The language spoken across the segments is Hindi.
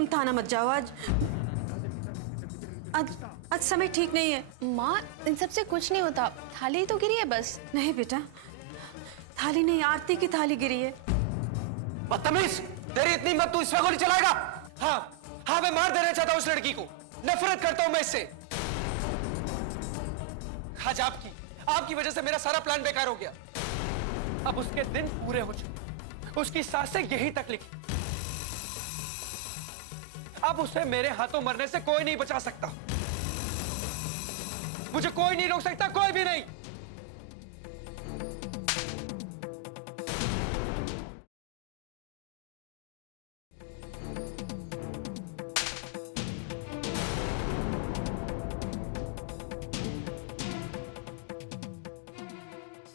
तुम थाना मत जाओ आज। आज समय ठीक नहीं है। माँ, इन सबसे कुछ नहीं होता, थाली तो गिरी है बस। नहीं बेटा, थाली नहीं, आरती की थाली गिरी है। बदतमीज, तेरी इतनी हिम्मत, तू इसमें गोली चलाएगा? हाँ हाँ, मैं मार देना चाहता हूं उस लड़की को। नफरत करता हूं मैं इससे। आज आपकी वजह से मेरा सारा प्लान बेकार हो गया। अब उसके दिन पूरे हो चुके, उसकी सांसें यहीं तक लिखी। अब उसे मेरे हाथों मरने से कोई नहीं बचा सकता। मुझे कोई नहीं रोक सकता, कोई भी नहीं।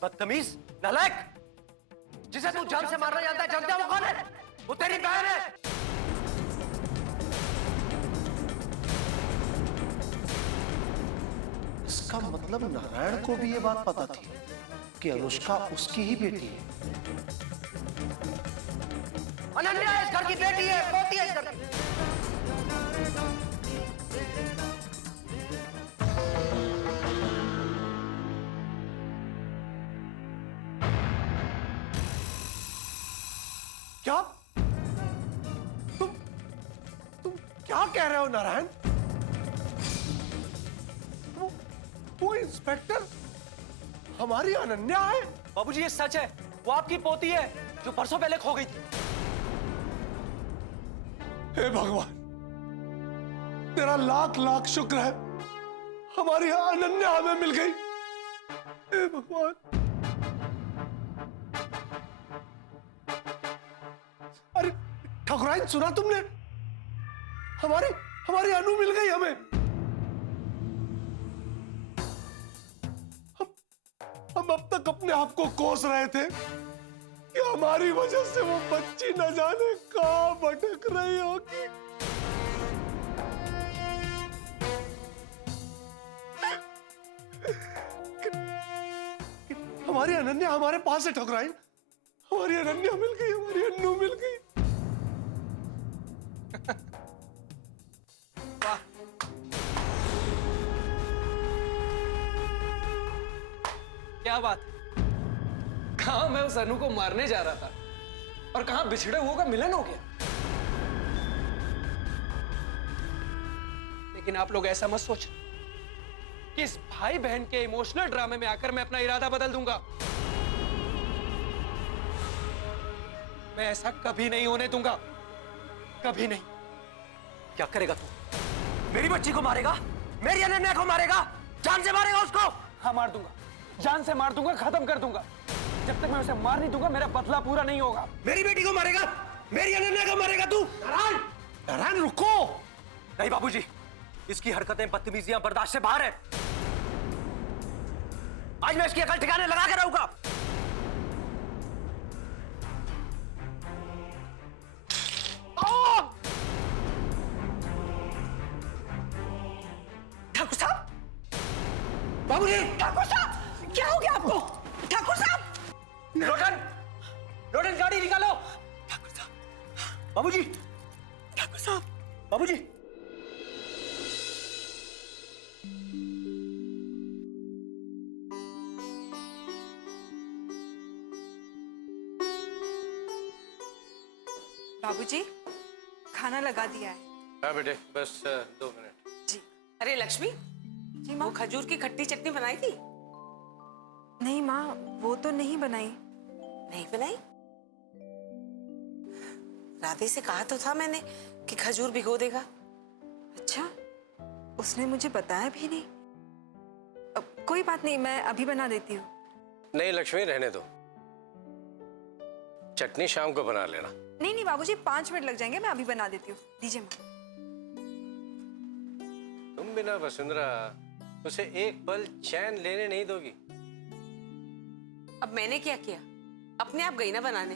बदतमीज, नालायक, जिसे तू जान से मारना जानता है, जानते हो वो कौन है? वो तेरी बहन है। इसका मतलब नारायण को भी ये बात पता थी कि अनुष्का उसकी ही बेटी है। अनन्या इस घर की बेटी है, पोती है इस घर की। क्या? तुम क्या कह रहे हो नारायण? वो इंस्पेक्टर हमारी अनन्या है? बाबूजी ये सच है, वो आपकी पोती है जो परसों पहले खो गई थी। हे भगवान, तेरा लाख लाख शुक्र है, हमारी अनन्या हमें मिल गई। हे भगवान। अरे ठाकुराइन, सुना तुमने? हमारी अनु मिल गई हमें। हम अब तक अपने आप को कोस रहे थे कि हमारी वजह से वो बच्ची न जाने कहां भटक रही होगी। हमारी अनन्या हमारे पास है ठाकुराइन, हमारी अनन्या मिल गई, हमारी अन्नू मिल गई। वाह, क्या बात। कहां मैं उस अनु को मारने जा रहा था और कहां बिछड़े हुओं का मिलन हो गया। लेकिन आप लोग ऐसा मत सोच कि इस भाई बहन के इमोशनल ड्रामे में आकर मैं अपना इरादा बदल दूंगा। मैं ऐसा कभी नहीं होने दूंगा, कभी नहीं। क्या करेगा तू? मेरी बच्ची को मारेगा? मेरी अनन्या को मारेगा? जान से मारेगा उसको? हाँ मार दूंगा, जान से मार दूंगा, खत्म कर दूंगा। जब तक मैं उसे मार नहीं दूंगा मेरा बदला पूरा नहीं होगा। मेरी बेटी को मारेगा? मेरी अनन्या को मारेगा तू? नारायण, नारायण रुको। नहीं बाबूजी, इसकी हरकतें, बदतमीजियां बर्दाश्त से बाहर है। आज मैं इसकी अकल ठिकाने लगा के रहूंगा। ठाकुर साहब, बाबूजी, ठाकुर साहब, क्या हो गया आपको? ठाकुर साहब, रोडन, रोडन गाड़ी निकालो। ठाकुर साहब, बाबूजी, ठाकुर साहब, बाबूजी। बाबूजी, खाना लगा दिया है। हाँ बेटे, बस 2 मिनट। जी। अरे लक्ष्मी, जी माँ। वो खजूर की खट्टी चटनी बनाई थी? नहीं माँ, वो तो नहीं बनाई। नहीं बनाई? राधे से कहा तो था मैंने कि खजूर भिगो देगा। अच्छा, उसने मुझे बताया भी नहीं। अब कोई बात नहीं, मैं अभी बना देती हूँ। नहीं लक्ष्मी, रहने दो, चटनी शाम को बना लेना। नहीं नहीं बाबूजी, 5 मिनट लग जाएंगे, मैं अभी बना देती हूँ। दीजिए माँ। तुम बिना वसुंधरा उसे एक पल चैन लेने नहीं दोगी। अब मैंने क्या किया? अपने आप गई ना बनाने।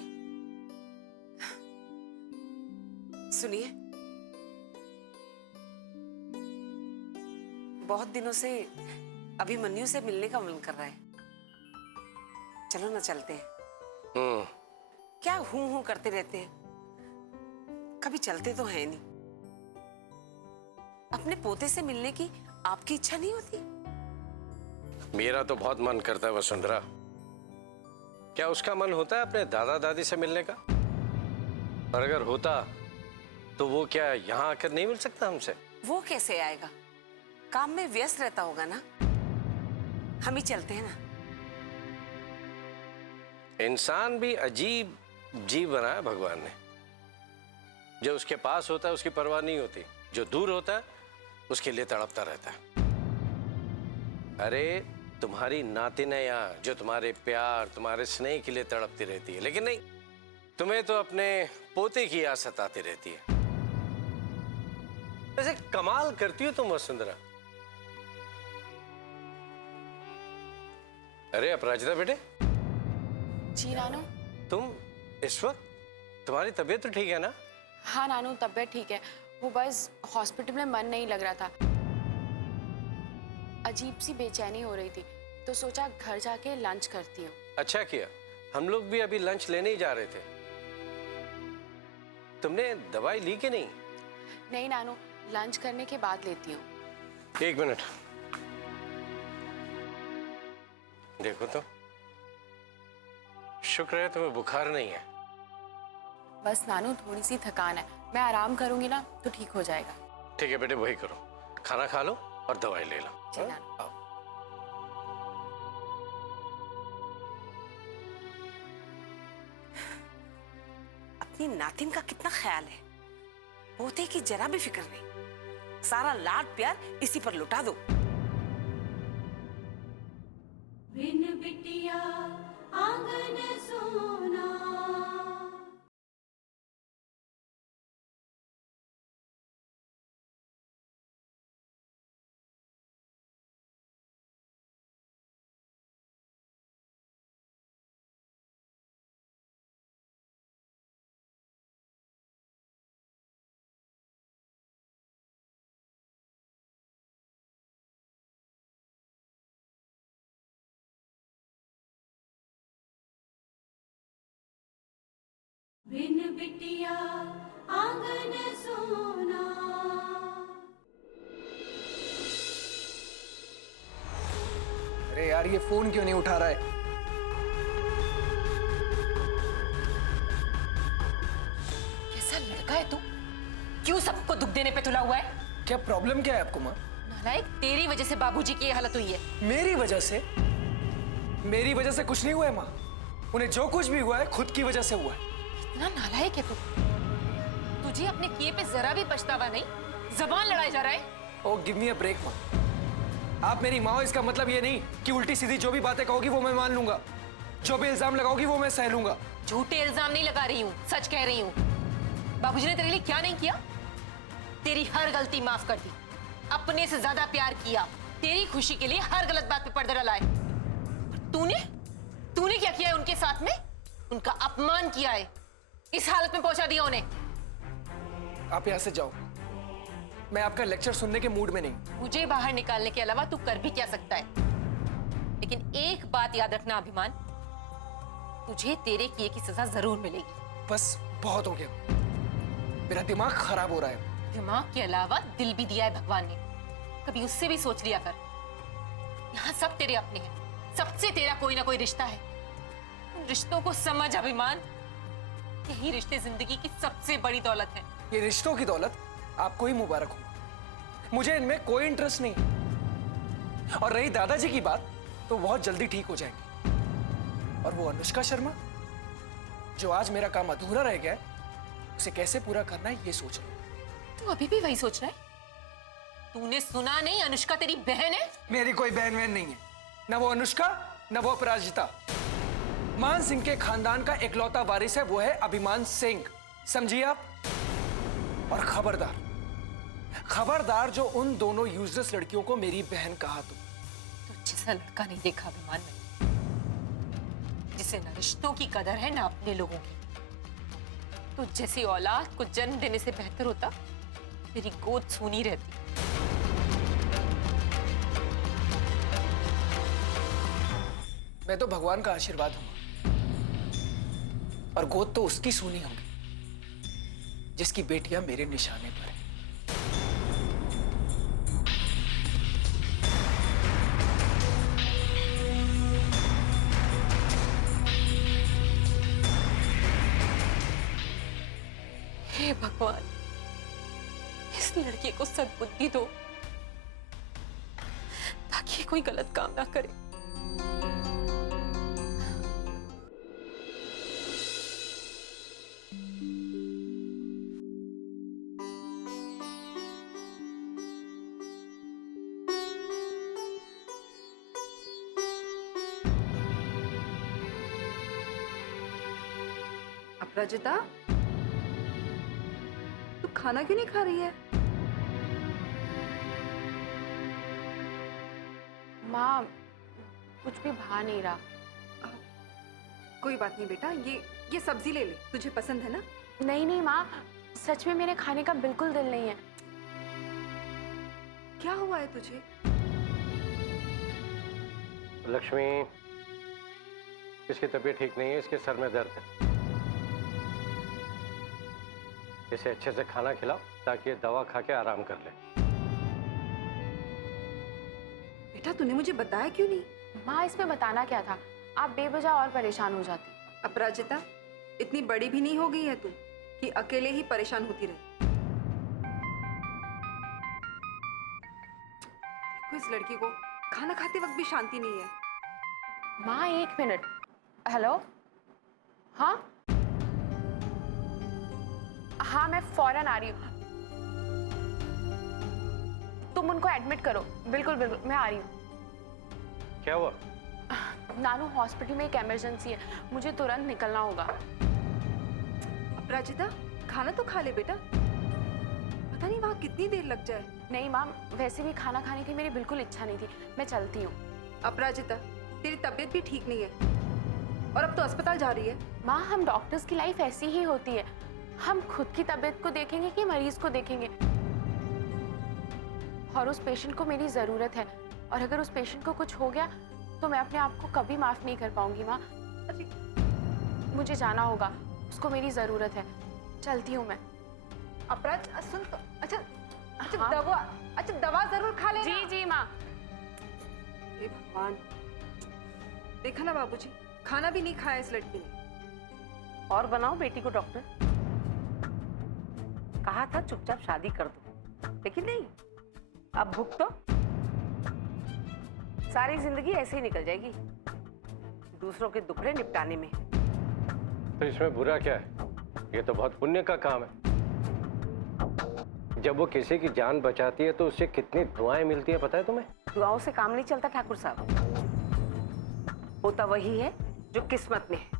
सुनिए, बहुत दिनों से अभिमन्यु से मिलने का मन कर रहा है। चलो ना, चलते हैं। क्या हूं हूं करते रहते हैं, कभी चलते तो है नहीं। अपने पोते से मिलने की आपकी इच्छा नहीं होती? मेरा तो बहुत मन करता है वसुंधरा। क्या उसका मन होता है अपने दादा दादी से मिलने का? और अगर होता तो वो क्या यहाँ आकर नहीं मिल सकता हमसे? वो कैसे आएगा? काम में व्यस्त रहता होगा ना। हम ही चलते हैं ना। इंसान भी अजीब जीव बनाया भगवान ने। जो उसके पास होता है उसकी परवाह नहीं होती, जो दूर होता है उसके लिए तड़पता रहता है। अरे तुम्हारी नातिन है यहाँ, जो तुम्हारे प्यार तुम्हारे स्नेह के लिए तड़पती रहती है, लेकिन नहीं, तुम्हें तो अपने पोते की याद सताती रहती है। वैसे कमाल करती हो तुम वसुंधरा। अरे अपराजिता बेटे, जी नानू। तुम इस वक्त, तुम्हारी तबीयत तो ठीक है ना? हाँ नानू, तबीयत ठीक है। वो बस हॉस्पिटल में मन नहीं लग रहा था, अजीब सी बेचैनी हो रही थी, तो सोचा घर जाके लंच करती हूँ। अच्छा किया, हम लोग भी अभी लंच लेने ही जा रहे थे। तुमने दवाई ली कि नहीं? नहीं नानू, लंच करने के बाद लेती हूँ। एक मिनट, देखो तो, शुक्र है तुम्हें बुखार नहीं है। बस नानू थोड़ी सी थकान है, मैं आराम करूंगी ना तो ठीक हो जाएगा। ठीक है बेटे, वही करो, खाना खा लो और दवाई ले लो। जी नानू। आओ। अपनी नातिन का कितना ख्याल है, पोते की जरा भी फिक्र नहीं। सारा लाड प्यार इसी पर लुटा दो। बिन बिटिया आंगन सोना। बिन बिटिया आंगन सोना। अरे यार, ये फोन क्यों नहीं उठा रहा है? कैसा लड़का है तू? क्यों सबको दुख देने पे तुला हुआ है? क्या प्रॉब्लम क्या है आपको माँ? नालायक, तेरी वजह से बाबूजी की ये हालत हुई है। मेरी वजह से? मेरी वजह से कुछ नहीं हुआ है माँ। उन्हें जो कुछ भी हुआ है खुद की वजह से हुआ है। इतना नालायक है तू। तुझे अपने किए पे जरा भी पछतावा नहीं, जबान लड़ाई जा रहा है। ओ गिव मी अ ब्रेक माँ। आप मेरी माँ हो, इसका मतलब ये नहीं कि उल्टी सीधी जो भी बातें कहोगी वो मैं मान लूंगा, जो भी इल्जाम लगाओगी वो मैं सह लूंगा। झूठे इल्जाम नहीं लगा रही हूँ, सच कह रही हूँ। बाबूजी ने तेरे लिए क्या नहीं किया? तेरी हर गलती माफ कर दी, अपने से ज्यादा प्यार किया, तेरी खुशी के लिए हर गलत बात पे पर्दा डलाए। तूने क्या किया है उनके साथ में? उनका अपमान किया है, इस हालत में पहुंचा दिया उन्हें। आप यहाँ से जाओ, मैं आपका लेक्चर सुनने के मूड में नहीं। मुझे बाहर निकालने के अलावा तू कर भी क्या सकता है? लेकिन एक बात याद रखना अभिमान, तुझे तेरे किए की सजा जरूर मिलेगी। बस बहुत हो गया, मेरा दिमाग खराब हो रहा है। दिमाग के अलावा दिल भी दिया है भगवान ने, कभी उससे भी सोच लिया कर। यहाँ सब तेरे अपने हैं, सबसे तेरा कोई ना कोई रिश्ता है। उन रिश्तों को समझ अभिमान, यही रिश्ते जिंदगी की सबसे बड़ी दौलत है। ये रिश्तों की दौलत आपको ही मुबारक हो, मुझे इनमें कोई इंटरेस्ट नहीं। और रही दादाजी की बात, तो बहुत जल्दी ठीक हो जाएंगे। और वो अनुष्का शर्मा, जो आज मेरा काम अधूरा रह गया है, उसे कैसे पूरा करना है ये सोच लो। तू अभी भी वही सोच रहा है? तूने सुना नहीं, अनुष्का तेरी बहन है। मेरी कोई बहन वहन नहीं है, न वो अनुष्का न वो अपराजिता। मान सिंह के खानदान का इकलौता वारिस है, वो है अभिमान सिंह, समझिए आप। और खबरदार जो उन दोनों यूजलेस लड़कियों को मेरी बहन कहा तो जैसा लड़का नहीं देखा अभिमान में, जिसे न रिश्तों की कदर है ना अपने लोगों की। तो जैसी औलाद को जन्म देने से बेहतर होता तेरी गोद सूनी रहती। मैं तो भगवान का आशीर्वाद हूं, और गोद तो उसकी सूनी होगी जिसकी बेटियां मेरे निशाने पर है। लड़के को सद्बुद्धि दो ताकि ये कोई गलत काम ना करे। अपराजिता, तू खाना क्यों नहीं खा रही है? माँ कुछ भी भा नहीं रहा। कोई बात नहीं बेटा, ये सब्जी ले ले, तुझे पसंद है ना? नहीं नहीं माँ, सच में मेरे खाने का बिल्कुल दिल नहीं है। क्या हुआ है तुझे? लक्ष्मी, इसकी तबीयत ठीक नहीं है, इसके सर में दर्द है। इसे अच्छे से खाना खिलाओ ताकि ये दवा खा के आराम कर ले। बेटा तूने मुझे बताया क्यों नहीं? माँ इसमें बताना क्या था, आप बेवजह और परेशान हो जाती। अपराजिता, इतनी बड़ी भी नहीं हो गई है तू कि अकेले ही परेशान होती रहे। देखो इस लड़की को खाना खाते वक्त भी शांति नहीं है। माँ 1 मिनट। हेलो, हाँ हाँ मैं फौरन आ रही हूँ। तुम उनको एडमिट करो। बिल्कुल बिल्कुल मैं आ रही हूँ। क्या हुआ? नानू हॉस्पिटल में एक इमरजेंसी है, मुझे तुरंत निकलना होगा। अपराजिता खाना तो खा ले बेटा, पता नहीं वहाँ कितनी देर लग जाए। नहीं माँ, वैसे भी खाना खाने की मेरी बिल्कुल इच्छा नहीं थी, मैं चलती हूँ। अपराजिता तेरी तबीयत भी ठीक नहीं है और अब तो अस्पताल जा रही है। माँ हम डॉक्टर्स की लाइफ ऐसी ही होती है, हम खुद की तबीयत को देखेंगे कि मरीज को देखेंगे। और उस पेशेंट को मेरी जरूरत है, और अगर उस पेशेंट को कुछ हो गया तो मैं अपने आप को कभी माफ नहीं कर पाऊंगी। माँ मुझे जाना होगा, उसको मेरी जरूरत है, चलती हूँ मैं। अपराज सुन तो, अच्छा हाँ? दवा जरूर खा लेना। जी जी माँ। हे भगवान, देखा ना बाबूजी, खाना भी नहीं खाया इस लड़की ने। और बनाओ बेटी को डॉक्टर। कहा था चुपचाप शादी कर दो, लेकिन नहीं, अब भुगतो। सारी जिंदगी ऐसे ही निकल जाएगी दूसरों के दुखड़े निपटाने में। तो इसमें बुरा क्या है? ये तो बहुत पुण्य का काम है। जब वो किसी की जान बचाती है तो उससे कितनी दुआएं मिलती है, पता है तुम्हें? दुआओं से काम नहीं चलता ठाकुर साहब, होता वही है जो किस्मत में है।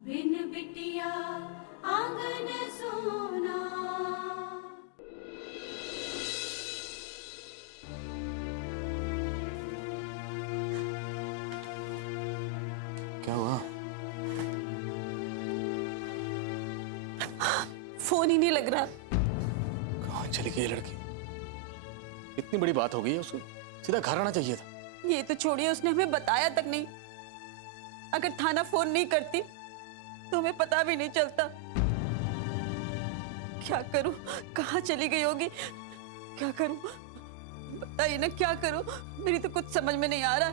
बिन बिटिया आंगन सोना। क्या हुआ? फोन ही नहीं लग रहा। कहाँ चली गई लड़की? इतनी बड़ी बात हो गई है, उसको सीधा घर आना चाहिए था। ये तो छोड़िए, उसने हमें बताया तक नहीं। अगर थाना फोन नहीं करती तो हमें पता भी नहीं चलता। क्या करूं, कहाँ चली गई होगी, क्या करूं, बताइए ना क्या करूं, मेरी तो कुछ समझ में नहीं आ रहा।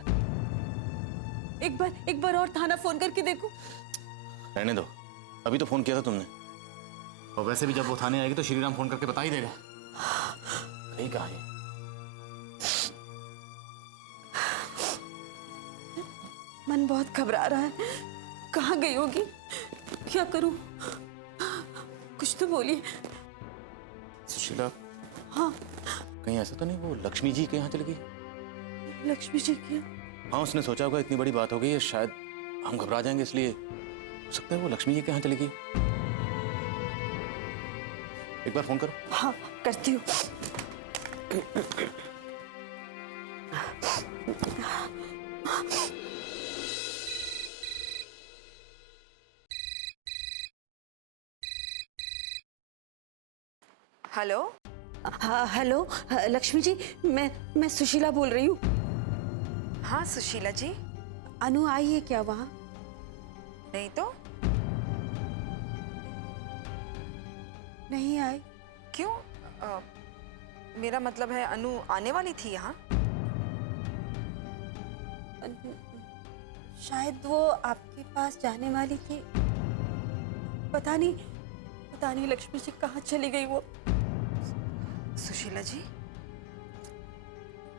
एक बार और थाना फोन करके देखो। रहने दो, अभी तो फोन किया था तुमने, और वैसे भी जब वो थाने आएगी तो श्रीराम फोन करके बता ही देगा। कहीं कहाँ है? मन बहुत घबरा रहा है, कहाँ गई होगी, क्या करूं, कुछ तो बोलिए। सुशीला, हाँ कहीं ऐसा तो नहीं वो लक्ष्मी जी के यहाँ चली गई? लक्ष्मी जी की? हाँ, उसने सोचा होगा इतनी बड़ी बात हो गई है, शायद हम घबरा जाएंगे, इसलिए हो सकता है वो लक्ष्मी जी के यहाँ चली गई। एक बार फोन करो। हाँ करती हूँ। हेलो। हाँ हेलो, लक्ष्मी जी, मैं सुशीला बोल रही हूँ। हाँ सुशीला जी। अनु आई है क्या वहाँ? नहीं तो। नहीं आई? क्यों? मेरा मतलब है अनु आने वाली थी यहाँ। शायद वो आपके पास जाने वाली थी। पता नहीं लक्ष्मी जी कहाँ चली गई वो। सुशीला जी,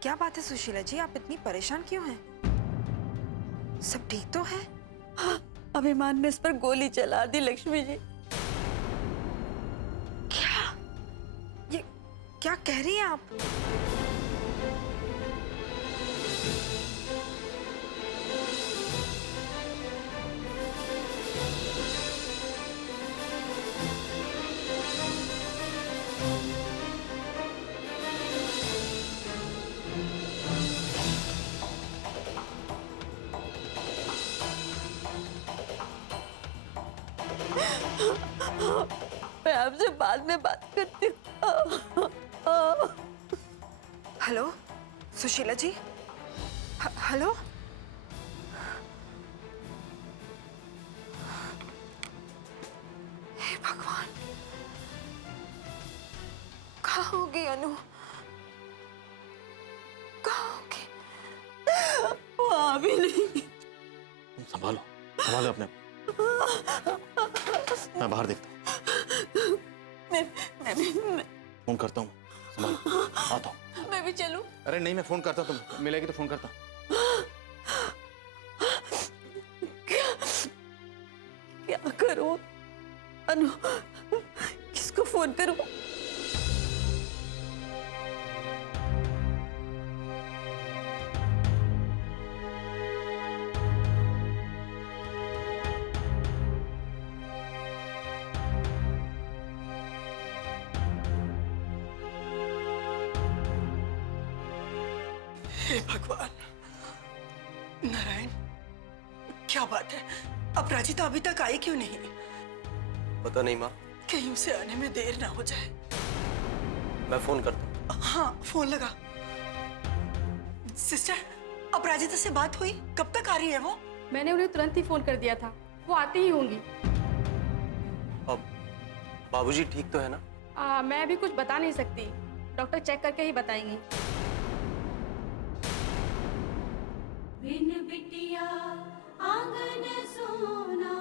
क्या बात है सुशीला जी, आप इतनी परेशान क्यों हैं? सब ठीक तो है? हाँ, अभिमान ने इस पर गोली चला दी लक्ष्मी जी। ये क्या कह रही हैं आप? मैं आपसे बाद में बात करती हूँ। हेलो सुशीला जी। हेलो। हे भगवान, कहाँ होगी अनु? कहाँ होगी? वो आ भी नहीं। तुम संभालो अपने आप। मैं बाहर देखता हूँ। मैं फोन करता हूँ, संभालो, आता हूँ। मैं भी चलूं? अरे नहीं, मैं फोन करता हूँ, तुम मिलेगी तो फोन करता हूँ। क्या करूं अनु? किसको फोन करूं? हे भगवान, नारायण, क्या बात है? अपराजिता अभी तक आई क्यों नहीं? पता नहीं माँ। कहीं उसे आने में देर ना हो जाए। मैं फोन करता हूँ। हाँ फोन लगा। सिस्टर, अपराजिता से बात हुई? कब तक आ रही है वो? मैंने उन्हें तुरंत ही फोन कर दिया था, वो आती ही होंगी। अब बाबूजी ठीक तो है ना? मैं अभी कुछ बता नहीं सकती, डॉक्टर चेक करके ही बताएंगी। बिन बिटिया आंगन सोना।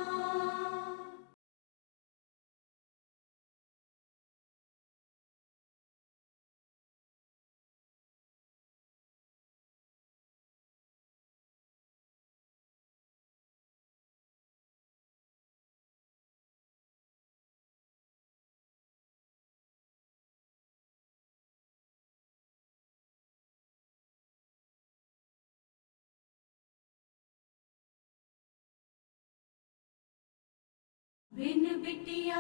बिन बिटिया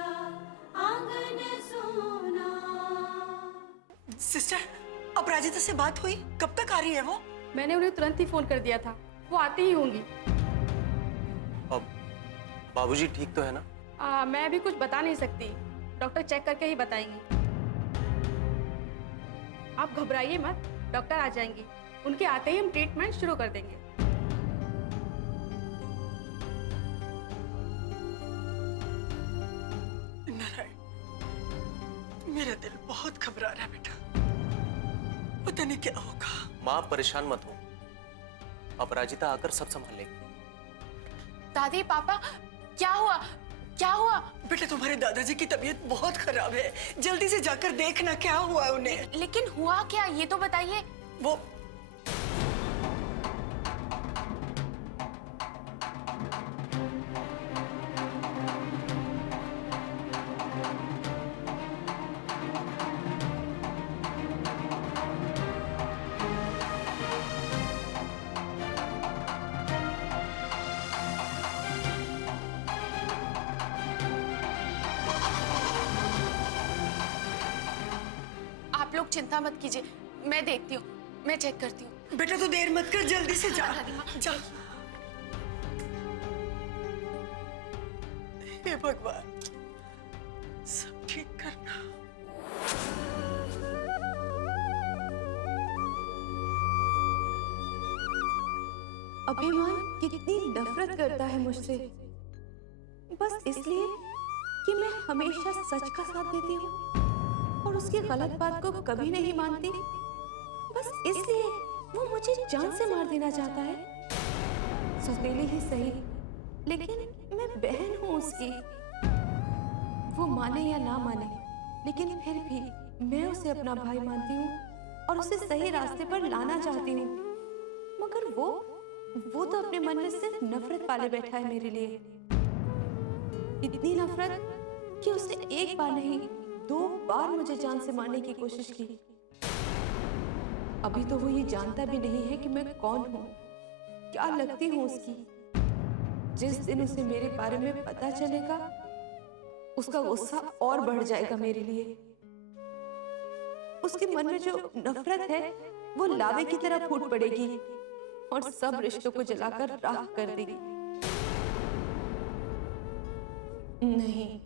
आंगन सोना। सिस्टर, अपराजिता से बात हुई? कब तक आ रही है वो? मैंने उन्हें तुरंत ही फोन कर दिया था, वो आती ही होंगी। अब बाबूजी ठीक तो है ना? मैं अभी कुछ बता नहीं सकती, डॉक्टर चेक करके ही बताएंगी। आप घबराइए मत, डॉक्टर आ जाएंगी, उनके आते ही हम ट्रीटमेंट शुरू कर देंगे। नारायण, मेरा दिल बहुत घबरा रहा है बेटा। पता नहीं क्या होगा। माँ परेशान मत हो, अपराजिता आकर सब संभाल लेगी। दादी, पापा, क्या हुआ? क्या हुआ? बेटा, तुम्हारे दादाजी की तबीयत बहुत खराब है, जल्दी से जाकर देखना क्या हुआ उन्हें। लेकिन हुआ क्या, ये तो बताइए। वो चिंता मत कीजिए, मैं देखती हूँ, मैं चेक करती हूँ। बेटा तू देर मत कर, जल्दी से जा जा। हे भगवान, सब ठीक करना। अभिमान कितनी नफरत करता है मुझसे, बस इसलिए कि मैं हमेशा सच का साथ देती हूँ और उसकी गलत बात को कभी नहीं मानती। बस इसलिए वो मुझे जान से मार देना चाहता है। सौतेली ही सही, लेकिन मैं बहन हूँ उसकी। वो माने या ना माने, लेकिन फिर भी मैं उसे अपना भाई मानती हूँ और उसे सही रास्ते पर लाना चाहती हूँ। मगर वो तो अपने मन में सिर्फ नफरत पाले बैठा है मेरे लिए। इतनी नफरत कि उसने एक बार नहीं 2 बार मुझे जान से मारने की कोशिश की। अभी तो वो ये जानता भी नहीं है कि मैं कौन हूँ, क्या लगती हूँ उसकी। जिस दिन उसे मेरे बारे में पता चलेगा, उसका गुस्सा और बढ़ जाएगा मेरे लिए। उसके मन में जो नफरत है वो लावे की तरह फूट पड़ेगी और सब रिश्तों को जलाकर राख कर देगी। नहीं,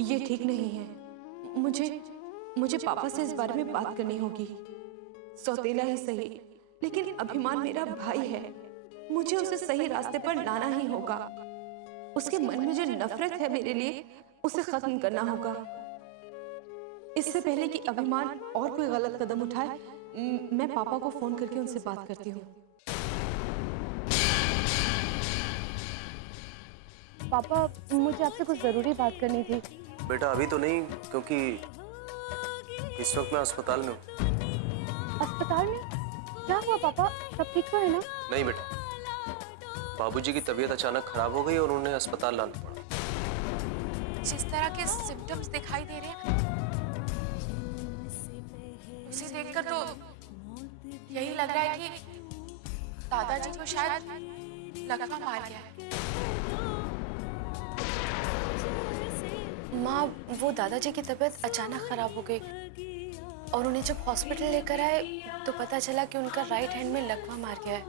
ये ठीक नहीं है। मुझे पापा से इस बारे में बात करनी होगी। सौतेला ही सही, लेकिन अभिमान मेरा भाई है। मुझे उसे सही रास्ते पर लाना ही होगा। उसके मन में जो नफरत है मेरे लिए, उसे खत्म करना होगा। इससे पहले कि अभिमान और कोई गलत कदम उठाए, मैं पापा को फोन करके उनसे बात करती हूँ। पापा, मुझे आपसे कुछ जरूरी बात करनी थी। बेटा अभी तो नहीं, क्योंकि इस वक्त मैं अस्पताल में हूँ। अस्पताल में? क्या हुआ पापा, सब ठीक तो है ना? नहीं बेटा, बाबूजी की तबीयत अचानक खराब हो गई और उन्हें अस्पताल लाना पड़ा। जिस तरह के सिम्टम्स दिखाई दे रहे हैं, उसे देखकर तो यही लग रहा है कि दादाजी को शायद लकवा मार गया है। माँ, वो दादाजी की तबीयत अचानक खराब हो गई और उन्हें जब हॉस्पिटल लेकर आए तो पता चला कि उनका राइट हैंड में लकवा मार गया है।